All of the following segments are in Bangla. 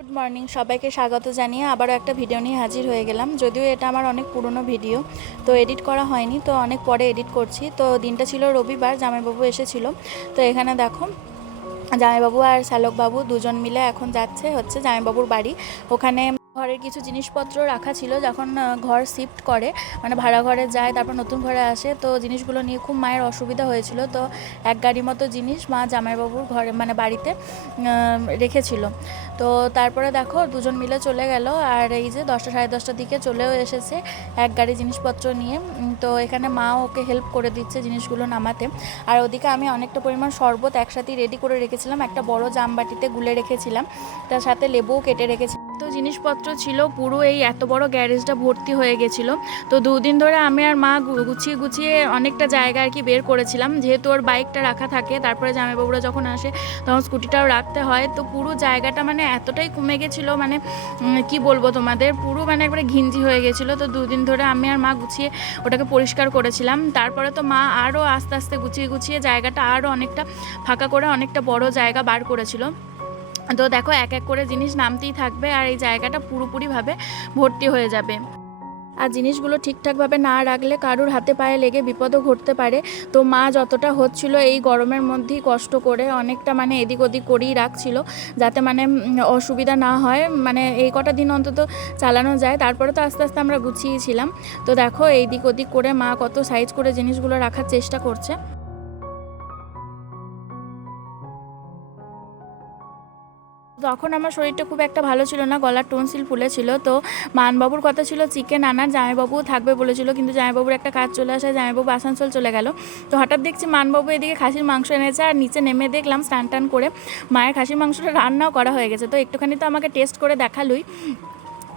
গুড মর্নিং, সবাইকে স্বাগত জানিয়ে আবারও একটা ভিডিও নিয়ে হাজির হয়ে গেলাম। যদিও এটা আমার অনেক পুরনো ভিডিও, তো এডিট করা হয়নি, তো অনেক পরে এডিট করছি। তো দিনটা ছিল রবিবার, জামাইবাবু এসেছিল। তো এখানে দেখো জামাইবাবু আর শ্যালকবাবু দুজন মিলে এখন হচ্ছে জামাইবাবুর বাড়ি। ওখানে ঘরের কিছু জিনিসপত্র রাখা ছিল, যখন ঘর শিফট করে মানে ভাড়া ঘরে যায় তারপর নতুন ঘরে আসে, তো জিনিসগুলো নিয়ে খুব মায়ের অসুবিধা হয়েছিল। তো এক গাড়ি মতো জিনিস মা জামাইবাবুর ঘরে মানে বাড়িতে রেখেছিল। তো তারপরে দেখো দুজন মিলে চলে গেল, আর এই যে 10টা সাড়ে 10টার দিকে চলেও এসেছে এক গাড়ি জিনিসপত্র নিয়ে। তো এখানে মা ওকে হেল্প করে দিচ্ছে জিনিসগুলো নামাতে। আর ওদিকে আমি অনেকটা পরিমাণ শরবত একসাথেই রেডি করে রেখেছিলাম, একটা বড় জামবাটিতে গুলে রেখেছিলাম, তার সাথে লেবুও কেটে রেখেছি। তো জিনিসপত্র ছিল পুরো এই এত বড় গ্যারেজটা ভর্তি হয়ে গেছিলো। তো দুদিন ধরে আমি আর মা গুছিয়ে গুছিয়ে অনেকটা জায়গা আর কি বের করেছিলাম, যেহেতু ওর বাইকটা রাখা থাকে, তারপরে জামাইবাবুরা যখন আসে তখন স্কুটিটাও রাখতে হয়। তো পুরো জায়গাটা মানে এতটাই কমে গেছিলো, মানে কি বলবো তোমাদের, পুরো মানে একবারে ঘিঞ্জি হয়ে গেছিলো। তো দুদিন ধরে আমি আর মা গুছিয়ে ওটাকে পরিষ্কার করেছিলাম। তারপরে তো মা আরও আস্তে আস্তে গুছিয়ে গুছিয়ে জায়গাটা আরও অনেকটা ফাঁকা করে অনেকটা বড় জায়গা বার করেছিল। তো দেখো এক এক করে জিনিস নামতেই থাকবে আর এই জায়গাটা পুরোপুরিভাবে ভর্তি হয়ে যাবে। আর জিনিসগুলো ঠিকঠাকভাবে না রাখলে কারুর হাতে পায়ে লেগে বিপদও ঘটতে পারে। তো মা যতটা হচ্ছিল এই গরমের মধ্যেই কষ্ট করে অনেকটা মানে এদিক ওদিক করেই রাখছিল, যাতে মানে অসুবিধা না হয়, মানে এই কটা দিন অন্তত চালানো যায়। তারপরে তো আস্তে আস্তে আমরা গুছিয়েছিলাম। তো দেখো এই দিক ওদিক করে মা কত সাইজ করে জিনিসগুলো রাখার চেষ্টা করছে। তখন আমার শরীরটা খুব একটা ভালো ছিল না, গলার টনসিল ফুলেছিল। তো মানবাবুর কথা ছিল চিকেন আনার, জামাইবাবু থাকবে বলেছিল, কিন্তু জামাইবাবুর একটা কাজ চলে আসায় জামাইবাবু আসানসোল চলে গেল। তো হঠাৎ দেখছি মানবাবু এদিকে খাসির মাংস এনেছে, আর নিচে নেমে দেখলাম স্নান টান করে মায়ের খাসির মাংসটা রান্নাও করা হয়ে গেছে। তো একটুখানি তো আমাকে টেস্ট করে দেখালুই,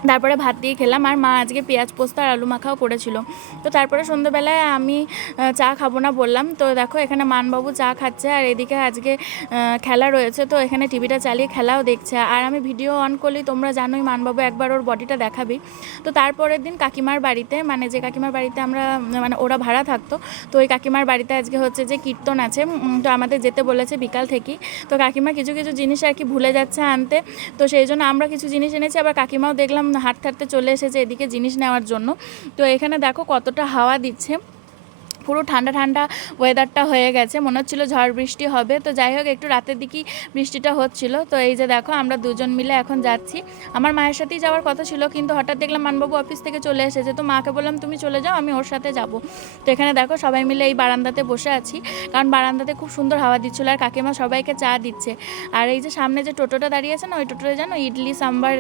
তারপরে ভাত দিয়ে খেলাম। আর মা আজকে পেঁয়াজ পোস্ত আর আলু মাখাও করেছিল। তো তারপরে সন্ধ্যেবেলায় আমি চা খাবো না বললাম। তো দেখো এখানে মানবাবু চা খাচ্ছে, আর এদিকে আজকে খেলা রয়েছে, তো এখানে টিভিটা চালিয়ে খেলাও দেখছে। আর আমি ভিডিও অন করলেই তোমরা জানোই মানবাবু একবার ওর বডিটা দেখাবি। তো তারপরের দিন কাকিমার বাড়িতে, মানে যে কাকিমার বাড়িতে আমরা মানে ওরা ভাড়া থাকতো, তো ওই কাকিমার বাড়িতে আজকে হচ্ছে যে কীর্তন আছে। তো আমাদের যেতে বলেছে বিকাল থেকেই। তো কাকিমা কিছু কিছু জিনিস আর কি ভুলে যাচ্ছে আনতে, তো সেই জন্য আমরা কিছু জিনিস এনেছি। আবার কাকিমাও দেখলাম হাঁটতে হাঁটতে চলে এসেছে এদিকে জিনিস নেওয়ার জন্য। তো এখানে দেখো কতটা হাওয়া দিচ্ছে, পুরো ঠান্ডা ঠান্ডা ওয়েদারটা হয়ে গেছে, মনে হচ্ছিলো ঝড় বৃষ্টি হবে। তো যাই হোক একটু রাতের দিকেই বৃষ্টিটা হচ্ছিল। তো এই যে দেখো আমরা দুজন মিলে এখন যাচ্ছি। আমার মায়ের সাথেই যাওয়ার কথা ছিল, কিন্তু হঠাৎ দেখলাম মানবাবু অফিস থেকে চলে এসেছে। তো মাকে বললাম তুমি চলে যাও, আমি ওর সাথে যাব। তো এখানে দেখো সবাই মিলে এই বারান্দাতে বসে আছি, কারণ বারান্দাতে খুব সুন্দর হাওয়া দিচ্ছিলো, আর কাকিমা সবাইকে চা দিচ্ছে। আর এই যে সামনে যে টোটোটা দাঁড়িয়ে আছে না, ওই টোটোটা যেন ইডলি সাম্বার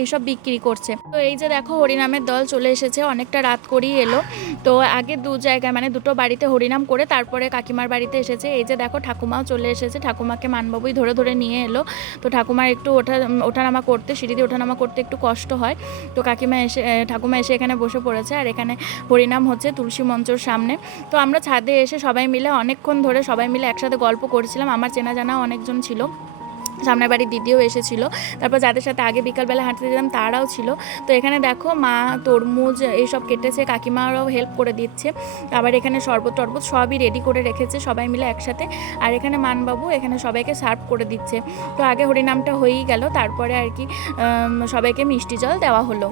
এইসব বিক্রি করছে। তো এই যে দেখো হরিনামের দল চলে এসেছে, অনেকটা রাত করেই এলো। তো আগে দু জায়গায় মানে দুটো বাড়িতে হরিনাম করে তারপরে কাকিমার বাড়িতে এসেছে। এই যে দেখো ঠাকুমাও চলে এসেছে, ঠাকুমাকে মানবাবুই ধরে ধরে নিয়ে এলো। তো ঠাকুমার একটু ওঠানামা করতে, সিঁড়ি দিয়ে ওঠানামা করতে একটু কষ্ট হয়। তো ঠাকুমা এসে এখানে বসে পড়েছে, আর এখানে হরিনাম হচ্ছে তুলসী মঞ্চর সামনে। তো আমরা ছাদে এসে সবাই মিলে অনেকক্ষণ ধরে সবাই মিলে একসাথে গল্প করছিলাম। আমার চেনা জানাও অনেকজন ছিল, সামনের বাড়ির দিদিও এসেছিলো, তারপর যাদের সাথে আগে বিকালবেলা হাঁটতে যেতাম তারাও ছিল। তো এখানে দেখো মা তরমুজ এইসব কেটেছে, কাকিমারাও হেল্প করে দিচ্ছে। আবার এখানে শরবত টরবত সবই রেডি করে রেখেছে সবাই মিলে একসাথে। আর এখানে মানবাবু এখানে সবাইকে সার্ভ করে দিচ্ছে। তো আগে হরিনামটা হয়েই গেল, তারপরে আর কি সবাইকে মিষ্টি জল দেওয়া হলো।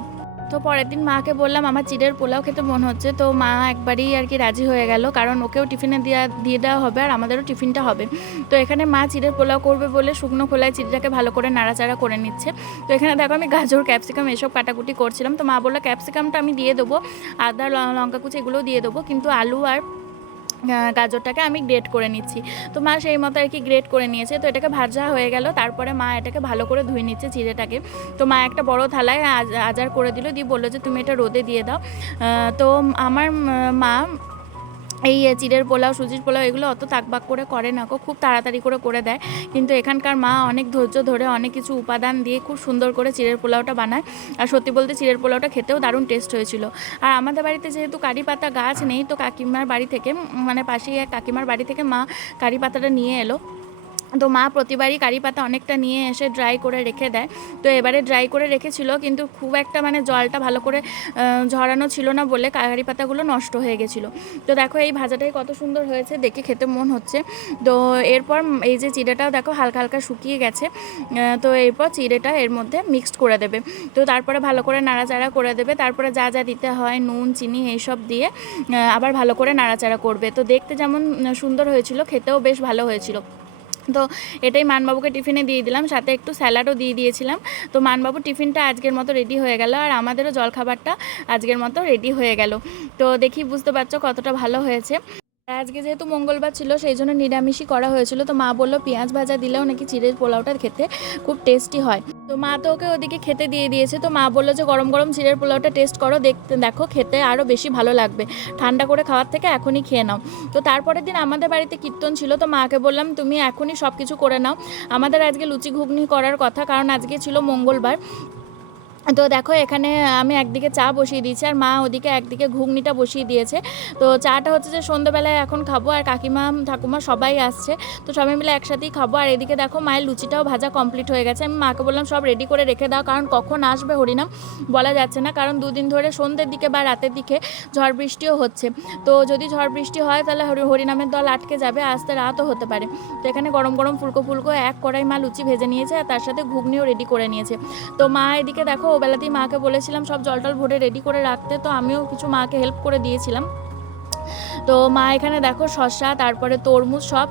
তো পরের দিন মাকে বললাম আমার চিড়ের পোলাও খেতে মন হচ্ছে। তো মা একবারই আর কি রাজি হয়ে গেল, কারণ ওকেও টিফিনে দিয়ে দেওয়া হবে আর আমাদেরও টিফিনটা হবে। তো এখানে মা চিড়ের পোলাও করবে বলে শুকনো খোলায় চিড়িটাকে ভালো করে নাড়াচাড়া করে নিচ্ছে। তো এখানে দেখো আমি গাজর ক্যাপসিকাম এসব কাটাকুটি করছিলাম। তো মা বললো ক্যাপসিকামটা আমি দিয়ে দেবো, আদা লঙ্কা কুচি এগুলোও দিয়ে দেবো, কিন্তু আলু আর গাজরটাকে আমি গ্রেট করে নিচ্ছি। তো মা সেই মতো আর কি গ্রেট করে নিয়েছে। তো এটাকে ভাজা হয়ে গেল, তারপরে মা এটাকে ভালো করে ধুয়ে নিচ্ছে চিড়েটাকে। তো মা একটা বড় থালায় আজার করে দিল, দিয়ে বললো যে তুমি এটা রোদে দিয়ে দাও। তো আমার মা এই চিড়ের পোলাও সুজির পোলাও এগুলো অত তাকবাক করে না, খুব তাড়াতাড়ি করে দেয়। কিন্তু এখানকার মা অনেক ধৈর্য ধরে অনেক কিছু উপাদান দিয়ে খুব সুন্দর করে চিড়ের পোলাওটা বানায়। আর সত্যি বলতে চিড়ের পোলাওটা খেতেও দারুণ টেস্ট হয়েছিল। আর আমাদের বাড়িতে যেহেতু কারি পাতা গাছ নেই, তো কাকিমার বাড়ি থেকে মানে পাশেই এক কাকিমার বাড়ি থেকে মা কারি পাতাটা নিয়ে এলো। তো মা প্রতিবারই কারি পাতা অনেকটা নিয়ে এসে ড্রাই করে রেখে দেয়। তো এবারে ড্রাই করে রেখেছিল, কিন্তু খুব একটা মানে জলটা ভালো করে ঝরানো ছিল না বলে কারি পাতাগুলো নষ্ট হয়ে গেছিলো। তো দেখো এই ভাজাটাই কত সুন্দর হয়েছে, দেখে খেতে মন হচ্ছে। তো এরপর এই যে চিড়েটাও দেখো হালকা হালকা শুকিয়ে গেছে। তো এরপর চিড়েটা এর মধ্যে মিক্সড করে দেবে। তো তারপরে ভালো করে নাড়াচাড়া করে দেবে। তারপরে যা যা দিতে হয় নুন চিনি এইসব দিয়ে আবার ভালো করে নাড়াচাড়া করবে। তো দেখতে যেমন সুন্দর হয়েছিল, খেতেও বেশ ভালো হয়েছিল। তো এটাই মানবাবুকে টিফিনে দিয়ে দিলাম, সাথে একটু স্যালাডও দিয়ে দিয়েছিলাম। তো মানবাবুর টিফিনটা আজকের মতো রেডি হয়ে গেল, আর আমাদেরও জলখাবারটা আজকের মতো রেডি হয়ে গেল। তো দেখি বুঝতে পারছো কতটা ভালো হয়েছে। আজকে যেহেতু মঙ্গলবার ছিল সেই জন্য নিরামিষই করা হয়েছিল। তো মা বললো পেঁয়াজ ভাজা দিলেও নাকি চিড়ের পোলাওটা খেতে খুব টেস্টি হয়। তো মা তো ওকে ওদিকে খেতে দিয়ে দিয়েছে। তো মা বললো যে গরম গরম চিড়ের পোলাওটা টেস্ট করো, দেখো খেতে আরও বেশি ভালো লাগবে, ঠান্ডা করে খাওয়ার থেকে এখনই খেয়ে নাও। তো তারপরের দিন আমাদের বাড়িতে কীর্তন ছিল। তো মাকে বললাম তুমি এখনই সব কিছু করে নাও, আমাদের আজকে লুচি ঘুগনি করার কথা, কারণ আজকে ছিল মঙ্গলবার। তো দেখো এখানে আমি একদিকে চা বসিয়ে দিয়েছি, আর মা ওদিকে একদিকে ঘুগনিটা বসিয়ে দিয়েছে। তো চাটা হচ্ছে যে সন্ধ্যেবেলায় এখন খাবো, আর কাকিমা ঠাকুমা সবাই আসছে, তো সবাই মিলে একসাথেই খাবো। আর এদিকে দেখো মায়ের লুচিটাও ভাজা কমপ্লিট হয়ে গেছে। আমি মাকে বললাম সব রেডি করে রেখে দাও, কারণ কখন আসবে হরিনাম বলা যাচ্ছে না, কারণ দুদিন ধরে সন্ধ্যের দিকে বা রাতের দিকে ঝড় বৃষ্টিও হচ্ছে। তো যদি ঝড় বৃষ্টি হয় তাহলে হরিনামের দল আটকে যাবে, আসতে রাতও হতে পারে। তো এখানে গরম গরম ফুলকো ফুলকো এক কড়াই মা লুচি ভেজে নিয়েছে, আর তার সাথে ঘুগনিও রেডি করে নিয়েছে। তো মা এদিকে দেখো ওবেলাতেই মাকে বলেছিলাম সব জল টল ভরে রেডি করে রাখতে, তো আমিও কিছু মাকে হেল্প করে দিয়েছিলাম। তো মা এখানে দেখো শসা তারপরে তরমুজ সব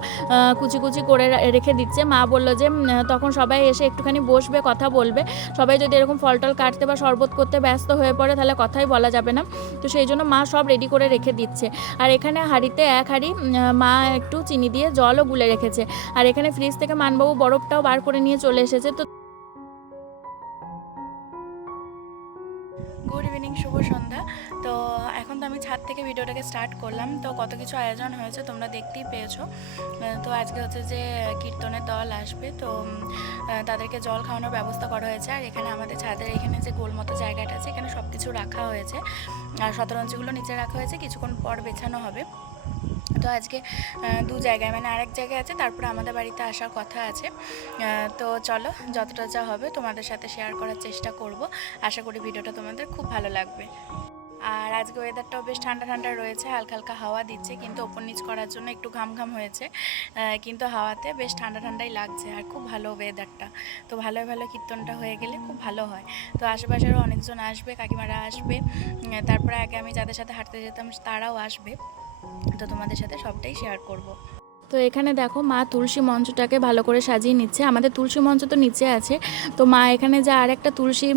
কুচি কুচি করে রেখে দিচ্ছে। মা বললো যে তখন সবাই এসে একটুখানি বসবে, কথা বলবে। সবাই যদি এরকম ফল টল কাটতে বা শরবত করতে ব্যস্ত হয়ে পড়ে তাহলে কথাই বলা যাবে না। তো সেই জন্য মা সব রেডি করে রেখে দিচ্ছে। আর এখানে হাঁড়িতে এক হাঁড়ি মা একটু চিনি দিয়ে জলও গুলে রেখেছে। আর এখানে ফ্রিজ থেকে মানবাবু বরফটাও বার করে নিয়ে চলে এসেছে। তো গুড ইভিনিং, শুভ সন্ধ্যা। তো এখন তো আমি ছাদ থেকে ভিডিওটাকে স্টার্ট করলাম। তো কত কিছু আয়োজন হয়েছে তোমরা দেখতেই পেয়েছো। তো আজকে হচ্ছে যে কীর্তনের দল আসবে, তো তাদেরকে জল খাওয়ানোর ব্যবস্থা করা হয়েছে। আর এখানে আমাদের ছাদের এখানে যে গোল মতো জায়গাটা আছে এখানে সব কিছু রাখা হয়েছে, আর শতরঞ্জিগুলো নিচে রাখা হয়েছে, কিছুক্ষণ পর বেছানো হবে। তো আজকে দু জায়গায় মানে আরেক জায়গায় আছে, তারপরে আমাদের বাড়িতে আসার কথা আছে। তো চলো যতটা যা হবে তোমাদের সাথে শেয়ার করার চেষ্টা করব। আশা করি ভিডিওটা তোমাদের খুব ভালো লাগবে। আর আজকে ওয়েদারটাও বেশ ঠান্ডা ঠান্ডা রয়েছে, হালকা হালকা হাওয়া দিচ্ছে, কিন্তু ওপর নিচ করার জন্য একটু ঘাম ঘাম হয়েছে, কিন্তু হাওয়াতে বেশ ঠান্ডা ঠান্ডাই লাগছে, আর খুব ভালো ওয়েদারটা। তো ভালো ভালো কীর্তনটা হয়ে গেলে খুব ভালো হয়। তো আশেপাশেরও অনেকজন আসবে, কাকিমারা আসবে, তারপরে আগে আমি যাদের সাথে হাঁটতে যেতাম তারাও আসবে। তো তোমাদের সাথে সবটাই শেয়ার করব। তো এখানে দেখো মা তুলসী মঞ্চটাকে ভালো করে সাজিয়ে নিচ্ছে। আমাদের তুলসী মঞ্চ তো নিচে আছে, তো মা এখানে যে আরেকটা তুলসী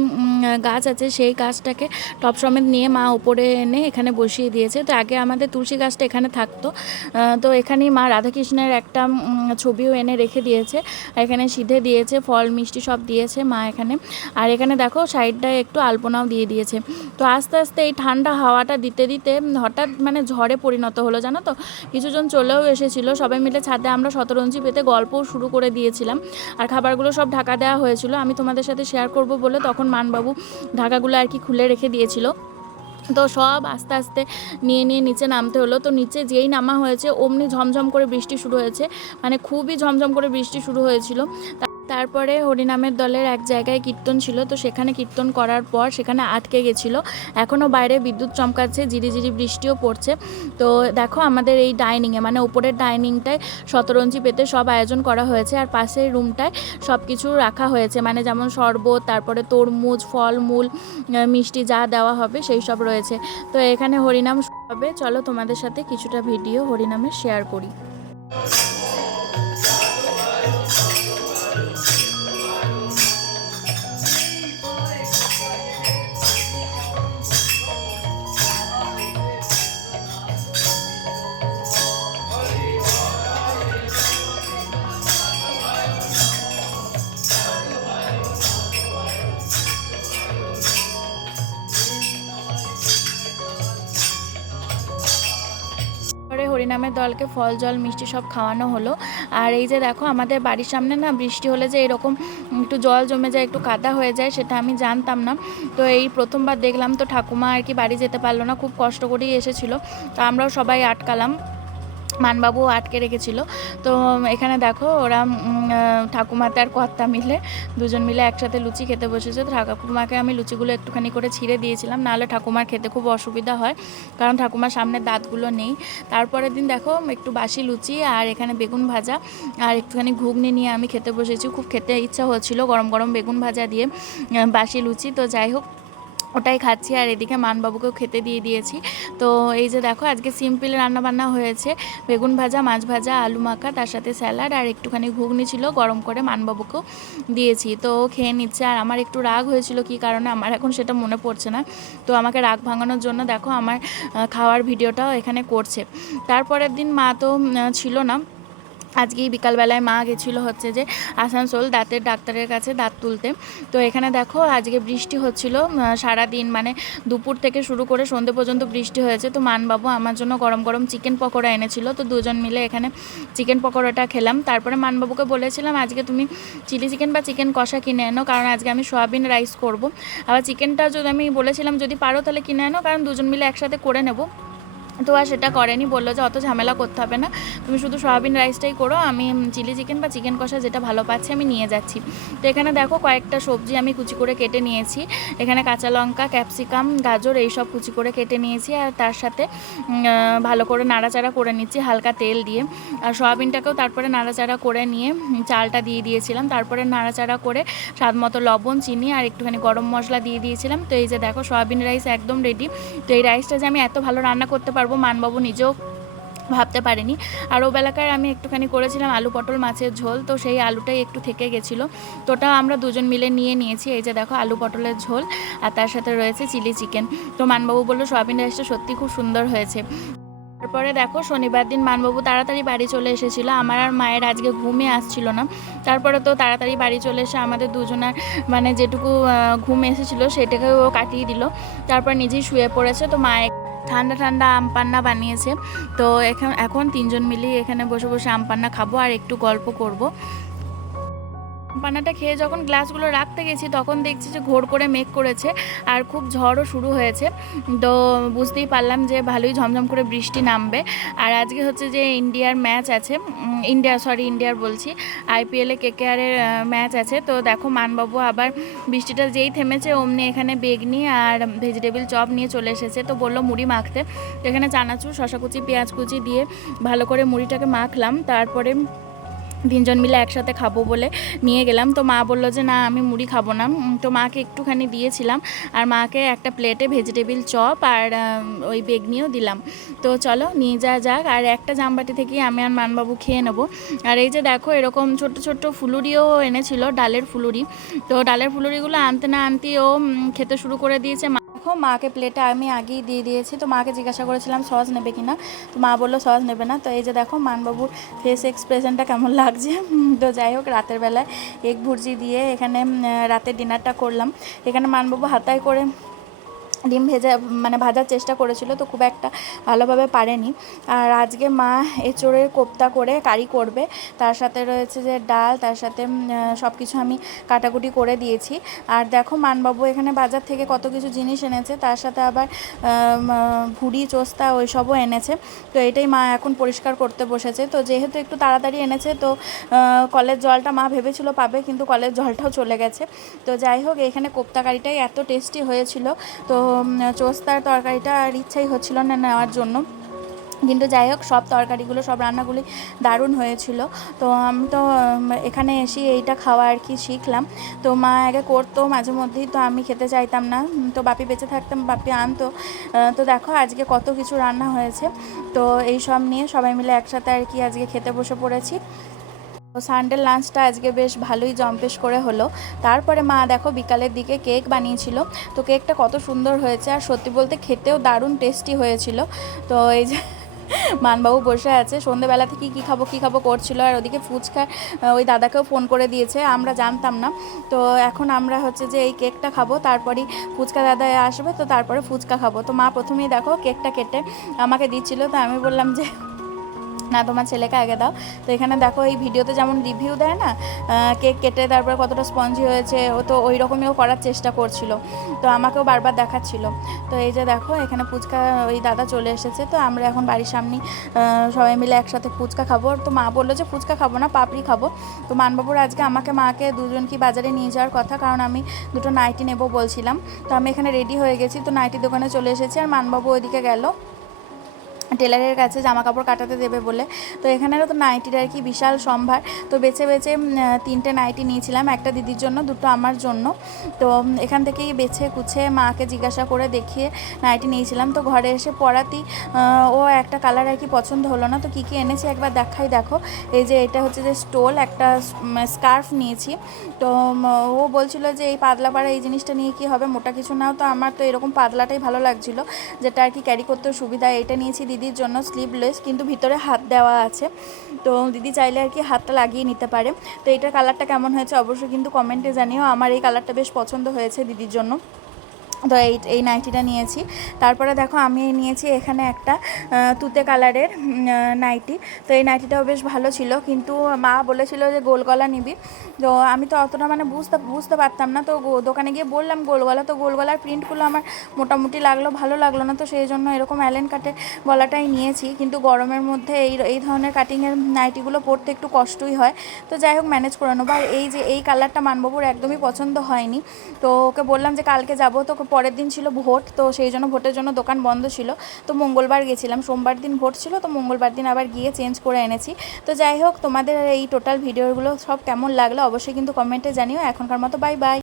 গাছ আছে সেই গাছটাকে টপ সমেত নিয়ে মা উপরে এনে এখানে বসিয়ে দিয়েছে। তো আগে আমাদের তুলসী গাছটা এখানে থাকতো, তো এখানেই মা রাধাকৃষ্ণের একটা ছবিও এনে রেখে দিয়েছে, এখানে সিধে দিয়েছে, ফল মিষ্টি সব দিয়েছে মা এখানে। আর এখানে দেখো সাইডটায় একটু আলপনাও দিয়ে দিয়েছে। তো আস্তে আস্তে এই ঠান্ডা হাওয়াটা দিতে দিতে হঠাৎ মানে ঝড়ে পরিণত হলো, জানো তো। কিছুজন চলেও এসেছিলো, সবাই মিলে ছাদে আমরা শতরঞ্জি পেতে গল্পও শুরু করে দিয়েছিলাম। আর খাবারগুলো সব ঢাকা দেওয়া হয়েছিল, আমি তোমাদের সাথে শেয়ার করব বলে তখন মানবাবু ঢাকাগুলো আর কি খুলে রেখে দিয়েছিল। তো সব আস্তে আস্তে নিয়ে নিয়ে নিচে নামতে হলো। তো নিচে যেই নামা হয়েছে অমনি ঝমঝম করে বৃষ্টি শুরু হয়েছে, মানে খুবই ঝমঝম করে বৃষ্টি শুরু হয়েছিল। তারপরে হরিনামের দলের এক জায়গায় কীর্তন ছিল, তো সেখানে কীর্তন করার পর সেখানে আটকে গেছিলো। এখনও বাইরে বিদ্যুৎ চমকাচ্ছে, ঝিরিঝিরি বৃষ্টিও পড়ছে। তো দেখো আমাদের এই ডাইনিংয়ে মানে উপরের ডাইনিংটায় শতরঞ্জি পেতে সব আয়োজন করা হয়েছে, আর পাশের রুমটায় সব কিছু রাখা হয়েছে, মানে যেমন শরবত, তারপরে তরমুজ, ফলমূল, মিষ্টি যা দেওয়া হবে সেই সব রয়েছে। তো এখানে হরিনাম হবে, চলো তোমাদের সাথে কিছুটা ভিডিও হরিনামের শেয়ার করি। হরিনামের দলকে ফল জল মিষ্টি সব খাওয়ানো হলো। আর এই যে দেখো আমাদের বাড়ির সামনে না বৃষ্টি হলে যে এরকম একটু জল জমে যায়, একটু কাদা হয়ে যায়, সেটা আমি জানতাম না। তো এই প্রথমবার দেখলাম। তো ঠাকুমা আর কি বাড়ি যেতে পারলো না, খুব কষ্ট করেই এসেছিলো, তো আমরাও সবাই আটকালাম। মানবাবু আটকে রেখেছিল। তো এখানে দেখো ওরা ঠাকুমা তার কর্তা মিলে দুজন মিলে একসাথে লুচি খেতে বসেছে। তো ঠাকুমাকে আমি লুচিগুলো একটুখানি করে ছিঁড়ে দিয়েছিলাম, নাহলে ঠাকুমার খেতে খুব অসুবিধা হয়, কারণ ঠাকুমার সামনের দাঁতগুলো নেই। তারপরের দিন দেখো একটু বাসি লুচি আর এখানে বেগুন ভাজা আর একটুখানি ঘুগনি নিয়ে আমি খেতে বসেছি। খুব খেতে ইচ্ছা হচ্ছিল গরম গরম বেগুন ভাজা দিয়ে বাসি লুচি। তো যাই হোক ওটাই খাচ্ছি, আর এদিকে মানবাবুকেও খেতে দিয়ে দিয়েছি। তো এই যে দেখো আজকে সিম্পল রান্নাবান্না হয়েছে, বেগুন ভাজা, মাছ ভাজা, আলু মাখা, তার সাথে স্যালাড আর একটুখানি ঘুগনি ছিল, গরম করে মানবাবুকেও দিয়েছি। তো খেয়ে নিচ্ছে। আর আমার একটু রাগ হয়েছিল কী কারণে আমার এখন সেটা মনে পড়ছে না। তো আমাকে রাগ ভাঙানোর জন্য দেখো আমার খাওয়ার ভিডিওটাও এখানে করছে। তারপরের দিন মা তো ছিল না। আজকেই বিকালবেলায় মা গেছিলো হচ্ছে যে আসানসোল দাঁতের ডাক্তারের কাছে দাঁত তুলতে। তো এখানে দেখো আজকে বৃষ্টি হচ্ছিল সারাদিন, মানে দুপুর থেকে শুরু করে সন্ধ্যে পর্যন্ত বৃষ্টি হয়েছে। তো মানবাবু আমার জন্য গরম গরম চিকেন পকোড়া এনেছিল। তো দুজন মিলে এখানে চিকেন পকোড়াটা খেলাম। তারপরে মানবাবুকে বলেছিলাম আজকে তুমি চিলি চিকেন বা চিকেন কষা কিনে এনো, কারণ আজকে আমি সয়াবিন রাইস করব। আবার চিকেনটা যদি আমি বলেছিলাম যদি পারো তাহলে কিনে এনো, কারণ দুজন মিলে একসাথে করে নেব। তো আর সেটা করেনি, বললো যে অত ঝামেলা করতে হবে না, তুমি শুধু সয়াবিন রাইসটাই করো, আমি চিলি চিকেন বা চিকেন কষা যেটা ভালো পাচ্ছি আমি নিয়ে যাচ্ছি। তো এখানে দেখো কয়েকটা সবজি আমি কুচি করে কেটে নিয়েছি। এখানে কাঁচা লঙ্কা, ক্যাপসিকাম, গাজর এইসব কুচি করে কেটে নিয়েছি। আর তার সাথে ভালো করে নাড়াচাড়া করে নিচ্ছি হালকা তেল দিয়ে। আর সয়াবিনটাকেও তারপরে নাড়াচাড়া করে নিয়ে চালটা দিয়ে দিয়েছিলাম। তারপরে নাড়াচাড়া করে স্বাদ মতো লবণ, চিনি আর একটুখানি গরম মশলা দিয়ে দিয়েছিলাম। তো এই যে দেখো সয়াবিন রাইস একদম রেডি। তো এই রাইসটা যে আমি এত ভালো রান্না করতে পারবো মানবাবু নিজেও ভাবতে পারিনি। আর ও বেলাকার আমি একটুখানি করেছিলাম আলু পটল মাছের ঝোল, তো সেই আলুটাই একটু থেকে গেছিলো, তো ওটা আমরা দুজন মিলে নিয়ে নিয়েছি। এই যে দেখো আলু পটলের ঝোল আর তার সাথে রয়েছে চিলি চিকেন। তো মানবাবু বললো সয়াবিন রাইসটা সত্যি খুব সুন্দর হয়েছে। তারপরে দেখো শনিবার দিন মানবাবু তাড়াতাড়ি বাড়ি চলে এসেছিলো। আমার আর মায়ের আজকে ঘুমে আসছিল না। তারপরে তো তাড়াতাড়ি বাড়ি চলে এসে আমাদের দুজনের মানে যেটুকু ঘুম এসেছিলো সেটাকেও ও কাটিয়ে দিল। তারপর নিজেই শুয়ে পড়েছে। তো মায়ের ঠান্ডা ঠান্ডা আম পান্না বানিয়েছে। তো এখন তিনজন মিলেই এখানে বসে বসে আম পান্না খাবো আর একটু গল্প করব। পান্নাটা খেয়ে যখন গ্লাসগুলো রাখতে গেছি তখন দেখছি যে ঘোর করে মেঘ করেছে আর খুব ঝড়ও শুরু হয়েছে। তো বুঝতেই পারলাম যে ভালোই ঝমঝম করে বৃষ্টি নামবে। আর আজকে হচ্ছে যে ইন্ডিয়ার ম্যাচ আছে, ইন্ডিয়ার বলছি, আইপিএলে কেকেআরের ম্যাচ আছে। তো দেখো মানবাবু আবার বৃষ্টিটা যেই থেমেছে অমনি এখানে বেগনি আর ভেজিটেবিল চপ নিয়ে চলে এসেছে। তো বললো মুড়ি মাখতে। তো এখানে চানাচুর, শশা কুচি, পেঁয়াজ কুচি দিয়ে ভালো করে মুড়িটাকে মাখলাম। তারপরে তিনজন মিলে একসাথে খাবো বলে নিয়ে গেলাম। তো মা বললো যে না আমি মুড়ি খাবো না। তো মাকে একটুখানি দিয়েছিলাম আর মাকে একটা প্লেটে ভেজিটেবিল চপ আর ওই বেগনিও দিলাম। তো চলো নিয়ে যাক। আর একটা জামবাটি থেকেই আমি আর মানবাবু খেয়ে নেবো। আর এই যে দেখো এরকম ছোট্ট ছোট্ট ফুলুরিও এনেছিল, ডালের ফুলুরি। তো ডালের ফুলুরিগুলো আনতে না আনতেই ও খেতে শুরু করে দিয়েছে। দেখো মাকে প্লেটে আমি আগেই দিয়ে দিয়েছি। তো মাকে জিজ্ঞাসা করেছিলাম সস নেবে কিনা, তো মা বললো সস নেবে না। তো এই যে দেখো মানবাবুর ফেস এক্সপ্রেশনটা কেমন লাগছে। তো যাই হোক রাতের বেলায় এগ ভুর্জি দিয়ে এখানে রাতের ডিনারটা করলাম। এখানে মানবাবু হাতায় করে ডিম ভাজার চেষ্টা করেছিল, তো খুব একটা ভালোভাবে পারেনি। আর আজকে মা এঁচোড়ের কোপ্তা করে কারি করবে, তার সাথে রয়েছে যে ডাল, তার সাথে সব কিছু আমি কাটাকুটি করে দিয়েছি। আর দেখো মানবাবু এখানে বাজার থেকে কত কিছু জিনিস এনেছে, তার সাথে আবার ভুড়ি, চোস্তা ওইসবও এনেছে। তো এটাই মা এখন পরিষ্কার করতে বসেছে। তো যেহেতু একটু তাড়াতাড়ি এনেছে, তো কলের জলটা মা ভেবেছিল পাবে, কিন্তু কলের জলটাও চলে গেছে। তো যাই হোক এখানে কোপ্তা কারিটাই এত টেস্টি হয়েছিল। তো চোস্তার তরকারিটা আর ইচ্ছাই হচ্ছিল না নেওয়ার জন্য, কিন্তু যাই হোক সব তরকারিগুলো, সব রান্নাগুলি দারুণ হয়েছিল। তো আমি তো এখানে এসে এইটা খাওয়া আর কি শিখলাম। তো মা আগে করতো মাঝে মধ্যেই, তো আমি খেতে চাইতাম না। তো বাপি বেঁচে থাকতাম, বাপি আনতো। তো দেখো আজকে কত কিছু রান্না হয়েছে। তো এই সব নিয়ে সবাই মিলে একসাথে আর কি আজকে খেতে বসে পড়েছি। তো সানডের লাঞ্চটা আজকে বেশ ভালোই জম্পেশ করে হলো। তারপরে মা দেখো বিকালের দিকে কেক বানিয়েছিল। তো কেকটা কত সুন্দর হয়েছে, আর সত্যি বলতে খেতেও দারুণ টেস্টি হয়েছিল। তো এই যে মানবাবু বসে আছে, সন্ধ্যেবেলা থেকে কী খাবো করছিল। আর ওদিকে ফুচকা ওই দাদাকেও ফোন করে দিয়েছে, আমরা জানতাম না। তো এখন আমরা হচ্ছে যে এই কেকটা খাবো, তারপরেই ফুচকা দাদা আসবে, তো তারপরে ফুচকা খাবো। তো মা প্রথমেই দেখো কেকটা কেটে আমাকে দিচ্ছিল। তো আমি বললাম যে না তোমার ছেলেকে আগে দাও। তো এখানে দেখো এই ভিডিওতে যেমন রিভিউ দেয় না কেক কেটে তারপরে কতটা স্পঞ্জি হয়েছে, ও তো ওই রকমইও করার চেষ্টা করছিল, তো আমাকেও বারবার দেখাচ্ছিল। তো এই যে দেখো এখানে ফুচকা ওই দাদা চলে এসেছে, তো আমরা এখন বাড়ির সামনে সবাই মিলে একসাথে ফুচকা খাবো। তো মা বললো যে ফুচকা খাবো না, পাপড়ি খাবো। তো মানবাবুর আজকে আমাকে মাকে দুজনকে বাজারে নিয়ে যাওয়ার কথা, কারণ আমি দুটো নাইটি নেবো বলছিলাম। তো আমি এখানে রেডি হয়ে গেছি, তো নাইটি দোকানে চলে এসেছি, আর মানবাবু ওইদিকে গেল টেলারের কাছে জামা কাপড় কাটাতে দেবে বলে। তো এখানেরও তো নাইটির আর কি বিশাল সম্ভার। তো বেছে বেছে 3টে নাইটি নিয়েছিলাম, একটা দিদির জন্য, দুটো আমার জন্য। তো এখান থেকেই বেছে কুছে মাকে জিজ্ঞাসা করে দেখিয়ে নাইটি নিয়েছিলাম। তো ঘরে এসে পরাতেই ও একটা কালার আর কি পছন্দ হলো না। তো কী কী এনেছি একবার দেখাই, দেখো এই যে এটা হচ্ছে যে স্টোল, একটা স্কার্ফ নিয়েছি। তো ও বলছিল যে এই পাতলা পাড়া এই জিনিসটা নিয়ে কি হবে, মোটা কিছু নাও। তো আমার তো এরকম পাতলাটাই ভালো লাগছিল, যেটা আর কি ক্যারি করতে সুবিধা। এটা নিয়েছি দিদির জন্য, স্লিভলেস, কিন্তু ভিতরে হাত দেওয়া আছে। তো দিদি চাইলে আর কি হাতটা লাগিয়ে নিতে পারে। তো এটার কালারটা কেমন হয়েছে অবশ্যই কিন্তু কমেন্টে জানিও। আমার এই কালারটা বেশ পছন্দ হয়েছে দিদির জন্য। তো এই নাইটিটা নিয়েছি। তারপরে দেখো আমি নিয়েছি এখানে একটা তুতে কালারের নাইটি। তো এই নাইটিটাও বেশ ভালো ছিল, কিন্তু মা বলেছিল যে গোল গলা নিবি। তো আমি তো অতটা মানে বুঝতে পারতাম না। তো দোকানে গিয়ে বললাম গোল গলা, তো গোল গলার প্রিন্টগুলো আমার মোটামুটি লাগলো, ভালো লাগলো না। তো সেই জন্য এরকম অ্যালেন কাটে গলাটাই নিয়েছি। কিন্তু গরমের মধ্যে এই ধরনের কাটিংয়ের নাইটিগুলো পরতে একটু কষ্টই হয়। তো যাই হোক ম্যানেজ করে নেবো। আর এই যে এই কালারটা মানবাবুর একদমই পছন্দ হয়নি। তো ওকে বললাম যে কালকে যাবো, তো পরের দিন ছিল ভোট, তো সেই জন্য ভোটের জন্য দোকান বন্ধ ছিল। তো মঙ্গলবার গেছিলাম, সোমবার দিন ভোট ছিল, তো মঙ্গলবার দিন আবার গিয়ে চেঞ্জ করে এনেছি। তো যাই হোক তোমাদের এই টোটাল ভিডিওগুলো সব কেমন লাগলো অবশ্যই কিন্তু কমেন্টে জানিও। এখনকার মতো বাই বাই।